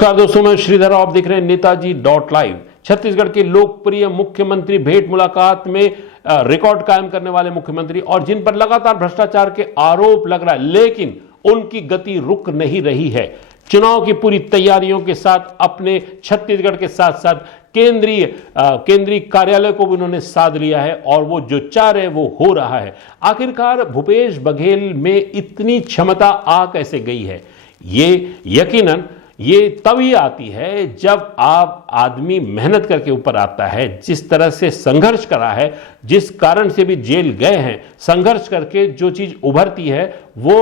नमस्कार दोस्तों, मैं श्रीधर। आप देख रहे हैं नेताजी .live। छत्तीसगढ़ के लोकप्रिय मुख्यमंत्री भेंट मुलाकात में रिकॉर्ड कायम करने वाले मुख्यमंत्री और जिन पर लगातार भ्रष्टाचार के आरोप लग रहा है, लेकिन उनकी गति रुक नहीं रही है। चुनाव की पूरी तैयारियों के साथ अपने छत्तीसगढ़ के साथ साथ केंद्रीय कार्यालय को भी उन्होंने साध लिया है और वो जो चाह रहे वो हो रहा है। आखिरकार भूपेश बघेल में इतनी क्षमता आ कैसे गई है? ये यकीनन ये तभी आती है जब आप आदमी मेहनत करके ऊपर आता है। जिस तरह से संघर्ष करा है, जिस कारण से भी जेल गए हैं, संघर्ष करके जो चीज उभरती है वो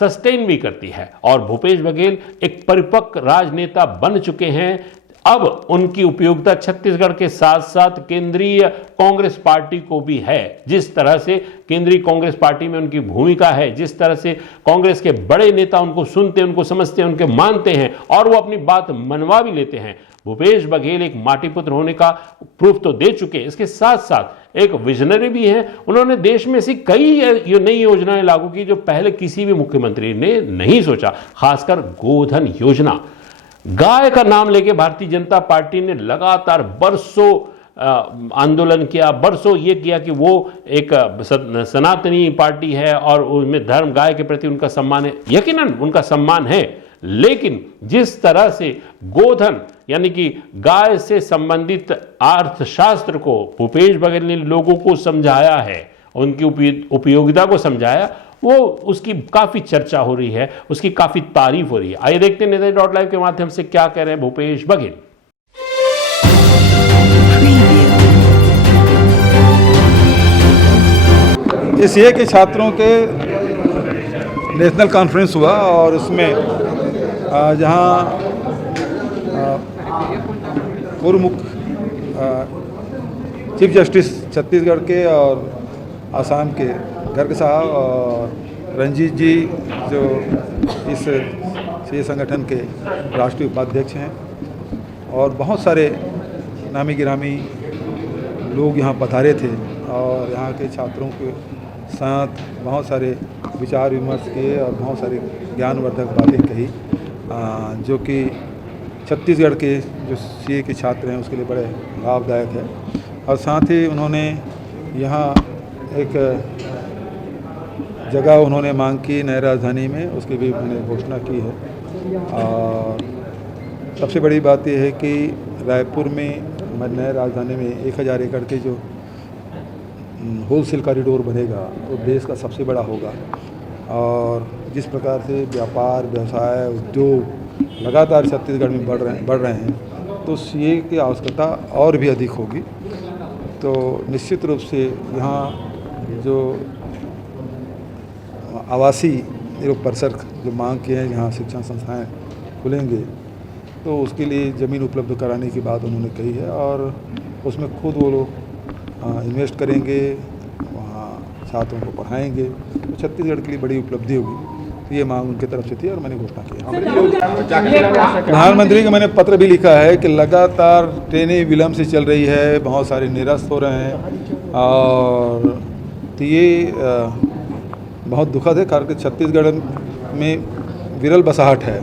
सस्टेन भी करती है। और भूपेश बघेल एक परिपक्व राजनेता बन चुके हैं। अब उनकी उपयोगिता छत्तीसगढ़ के साथ साथ केंद्रीय कांग्रेस पार्टी को भी है। जिस तरह से केंद्रीय कांग्रेस पार्टी में उनकी भूमिका है, जिस तरह से कांग्रेस के बड़े नेता उनको सुनते हैं, उनको समझते हैं, उनके मानते हैं और वो अपनी बात मनवा भी लेते हैं। भूपेश बघेल एक माटी पुत्र होने का प्रूफ तो दे चुके हैं, इसके साथ साथ एक विजनरी भी हैं। उन्होंने देश में ऐसी कई नई योजनाएं लागू की जो पहले किसी भी मुख्यमंत्री ने नहीं सोचा, खासकर गोधन योजना। गाय का नाम लेके भारतीय जनता पार्टी ने लगातार बरसों आंदोलन किया, बरसों ये किया कि वो एक सनातनी पार्टी है और उसमें धर्म, गाय के प्रति उनका सम्मान है। यकीनन उनका सम्मान है, लेकिन जिस तरह से गोधन यानी कि गाय से संबंधित अर्थशास्त्र को भूपेश बघेल ने लोगों को समझाया है, उनकी उपयोगिता को समझाया, वो उसकी काफी चर्चा हो रही है, उसकी काफी तारीफ हो रही है। आइए देखते हैं नेताजी .live के माध्यम से क्या कह रहे हैं भूपेश बघेल। सीए के छात्रों के नेशनल कॉन्फ्रेंस हुआ और उसमें जहां पूर्व मुख्य चीफ जस्टिस छत्तीसगढ़ के और आसाम के गर्ग साहब और रंजीत जी जो इस सीए संगठन के राष्ट्रीय उपाध्यक्ष हैं और बहुत सारे नामी गिरामी लोग यहाँ पधारे थे और यहाँ के छात्रों के साथ बहुत सारे विचार विमर्श किए और बहुत सारे ज्ञानवर्धक बातें कही जो कि छत्तीसगढ़ के जो सीए के छात्र हैं उसके लिए बड़े लाभदायक है। और साथ ही उन्होंने यहाँ एक जगह उन्होंने मांग की नई राजधानी में, उसकी भी मैंने घोषणा की है। और सबसे बड़ी बात यह है कि रायपुर में नई राजधानी में 1000 एकड़ के जो होलसेल कॉरिडोर बनेगा वो देश का सबसे बड़ा होगा। और जिस प्रकार से व्यापार, व्यवसाय, उद्योग लगातार छत्तीसगढ़ में बढ़ रहे हैं तो सीए की आवश्यकता और भी अधिक होगी। तो निश्चित रूप से यहाँ जो आवासीय परिसर जो मांग किए हैं, जहाँ शिक्षण संस्थाएं खुलेंगे तो उसके लिए ज़मीन उपलब्ध कराने की बात उन्होंने कही है और उसमें खुद वो लोग इन्वेस्ट करेंगे, वहाँ छात्रों को पढ़ाएंगे तो छत्तीसगढ़ के लिए बड़ी उपलब्धि होगी। तो ये मांग उनकी तरफ से थी और मैंने घोषणा की। प्रधानमंत्री को मैंने पत्र भी लिखा है कि लगातार ट्रेनें विलम्ब से चल रही है, बहुत सारे निरस्त हो रहे हैं और तो ये बहुत दुखद है। कारण छत्तीसगढ़ में विरल बसाहट है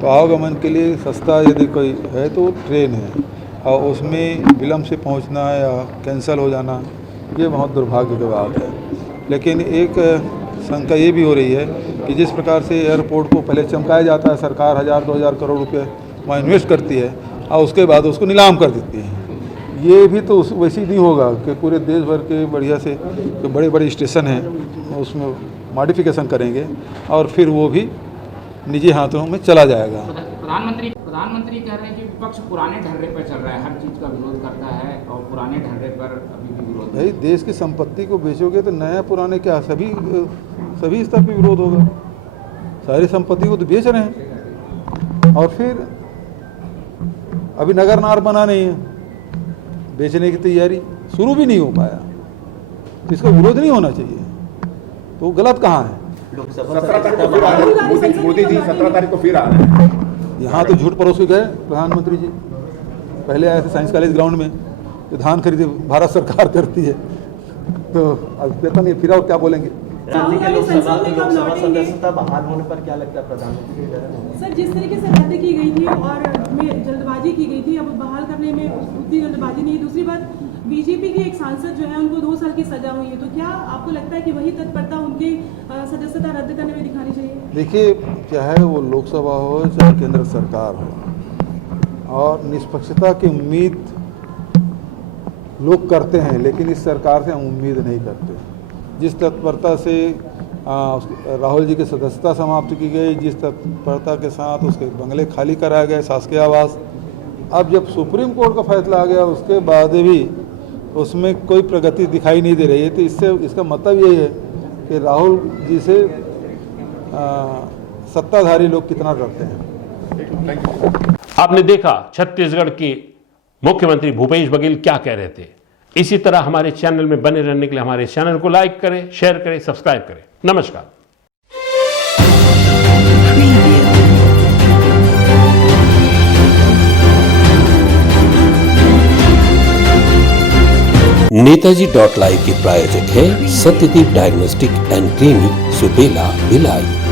तो आवागमन के लिए सस्ता यदि कोई है तो ट्रेन है और उसमें विलम्ब से पहुंचना या कैंसिल हो जाना ये बहुत दुर्भाग्य की बात है। लेकिन एक शंका ये भी हो रही है कि जिस प्रकार से एयरपोर्ट को पहले चमकाया जाता है, सरकार 1000-2000 करोड़ रुपए वहाँ इन्वेस्ट करती है और उसके बाद उसको नीलाम कर देती है। ये भी तो वैसे ही नहीं होगा कि पूरे देश भर के बढ़िया से जो बड़े बड़े स्टेशन हैं उसमें मॉडिफिकेशन करेंगे और फिर वो भी निजी हाथों में चला जाएगा। प्रधानमंत्री कह रहे हैं कि विपक्ष पुराने ढर्रे पर चल रहा है, हर चीज़ का विरोध करता है और पुराने ढर्रे पर अभी भी विरोध। भाई देश की संपत्ति को बेचोगे तो नया पुराने क्या सभी स्तर पर विरोध होगा। सारी संपत्ति को तो बेच रहे हैं और फिर अभी नगर नार बना नहीं है, बेचने की तैयारी शुरू भी नहीं हो पाया तो इसका विरोध नहीं होना चाहिए। तो गलत कहाँ है? 17 तारीख को फिर आ रहे हैं मोदी जी, 17 तारीख को फिर आ रहे हैं। यहाँ तो झूठ परोस के गए प्रधानमंत्री जी। पहले आए थे साइंस कॉलेज ग्राउंड में, तो धान खरीदी भारत सरकार करती है तो अब पता नहीं फिर और क्या बोलेंगे। राज्य के संसद में कब लोकसभा लौटेंगे? सदस्यता बहाल होने पर क्या लगता है प्रधानमंत्री के बारे में? सर, जिस तरीके से रद्द की गई थी और में जल्दबाजी की गई थी, अब बहाल करने में उतनी जल्दबाजी नहीं है। दूसरी बात, बीजेपी के एक सांसद जो है उनको 2 साल की सजा हुई है, तो क्या आपको लगता है कि वही तत्परता उनकी सदस्यता रद्द करने में दिखानी चाहिए? देखिए, चाहे वो लोकसभा हो चाहे केंद्र सरकार हो, और निष्पक्षता की उम्मीद लोग करते हैं, लेकिन इस सरकार से हम उम्मीद नहीं करते। जिस तत्परता से राहुल जी की सदस्यता समाप्त की गई, जिस तत्परता के साथ उसके बंगले खाली कराए गए, शासकीय आवास, अब जब सुप्रीम कोर्ट का फैसला आ गया उसके बाद भी उसमें कोई प्रगति दिखाई नहीं दे रही है। तो इससे इसका मतलब यही है कि राहुल जी से सत्ताधारी लोग कितना डरते हैं। आपने देखा छत्तीसगढ़ के मुख्यमंत्री भूपेश बघेल क्या कह रहे थे। इसी तरह हमारे चैनल में बने रहने के लिए हमारे चैनल को लाइक करें, शेयर करें, सब्सक्राइब करें। नमस्कार। नेताजी.live के प्रायोजक है Satyadeep diagnostic and clinic, Supela, Bhilai.